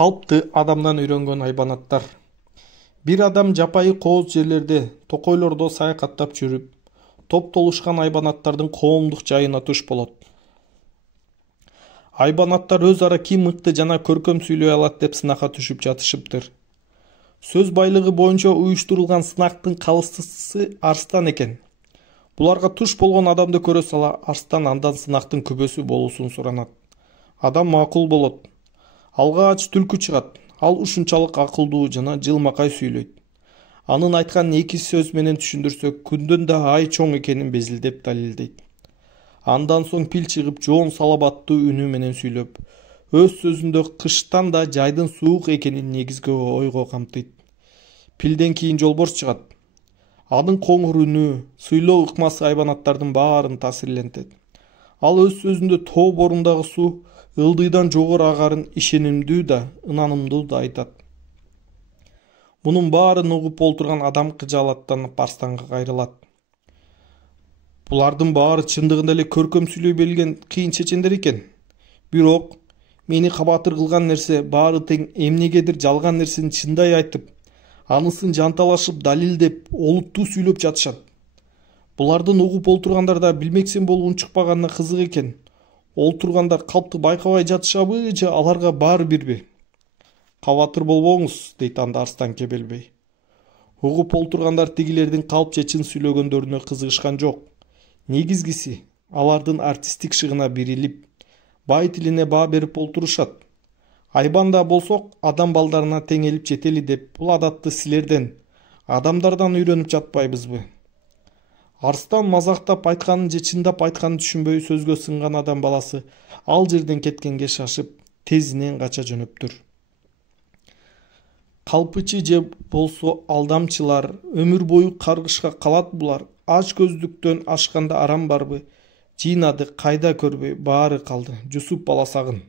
Калпты адамдан үйрөнгөн айбанаттар. Бир адам жапайы кооз жерлерде, токойлордо саякаттап жүрүп, топтолушкан айбанаттардын коомдук жайына туш болот. Айбанаттар өз ара ким мыкты жана көркөм сүйлөй алат деп сынакка түшүп жатышыптыр. Сөз байлыгы боюнча уюштурулган сынактын калыстысы арстан экен. Буларга туш болгон адамды көрө сала, арстан андан сынактын күбөсү болуусун суранат. Адам макул болот. Алгач түлкү чыгат. Ал ушунчалык акылдуу жана жылмакай сүйлөйт. Анын айткан эки сөз менен түшүндүрсөк, күндөн да ай чоң экенин безилдеп далилдейт. Андан соң пил чыгып, жоон салабаттуу үнү менен сүйлөп, өз сөзүндө кыштан да жайдын суук экенин негизги ойго камтыйт. Пилден кийин жолборс чыгат. Анын коңур үнү, сыйлоо ыкмасы айбанаттардын баарын таасирлентет. Ал өз сөзүндө тоо борундагы суу ылдыйдан жогору агарын ишенимдүү да, ынанымдуу да айтат. Мунун баарын угуп олтурган адам кыжаалаттанып арстанга кайрылат. Булардын баары чындыгында эле көркөм сүйлөй билген кыйын чечендер экен. Бирок мени кабатыр кылган нерсе баары тең эмнегедир жалган нерсени чындай айтып, анысын жанталашып далилдеп, олуттуу сүйлөп жатышат. Булардын угуп олтургандар да билмексен болгун чыкпаганына кызык экен. Олтургандар калпты байкабай жатышабы же аларга баары бирби? Кабатыр болбоңуз, дейт анда арстан кебелбей. Угуп олтургандар тигилердин калпча чын сүйлөгөндөрүнө кызыгышкан жок. Негизгиси, алардын артисттик шыгына бирилип, бай тилине баа берип олтурушат. Айбанда болсок, адам балдарына теңелип жетели деп, бул адатты силерден, адамдардан үйрөнүп жатпайбызбы? Арстан мазактап айтканын же чындап айтканын түшүнбөй сөзгө сынган адам баласы ал жерден кеткенге шашып, тезинен кача жөнөптүр. Калпычы же болсо алдамчылар, өмүр бою каргышка калат булар. Ач көздүктөн ашканда арам барбы? Жыйнады, кайда көрбөй, баары калды. Жусуп баласагын.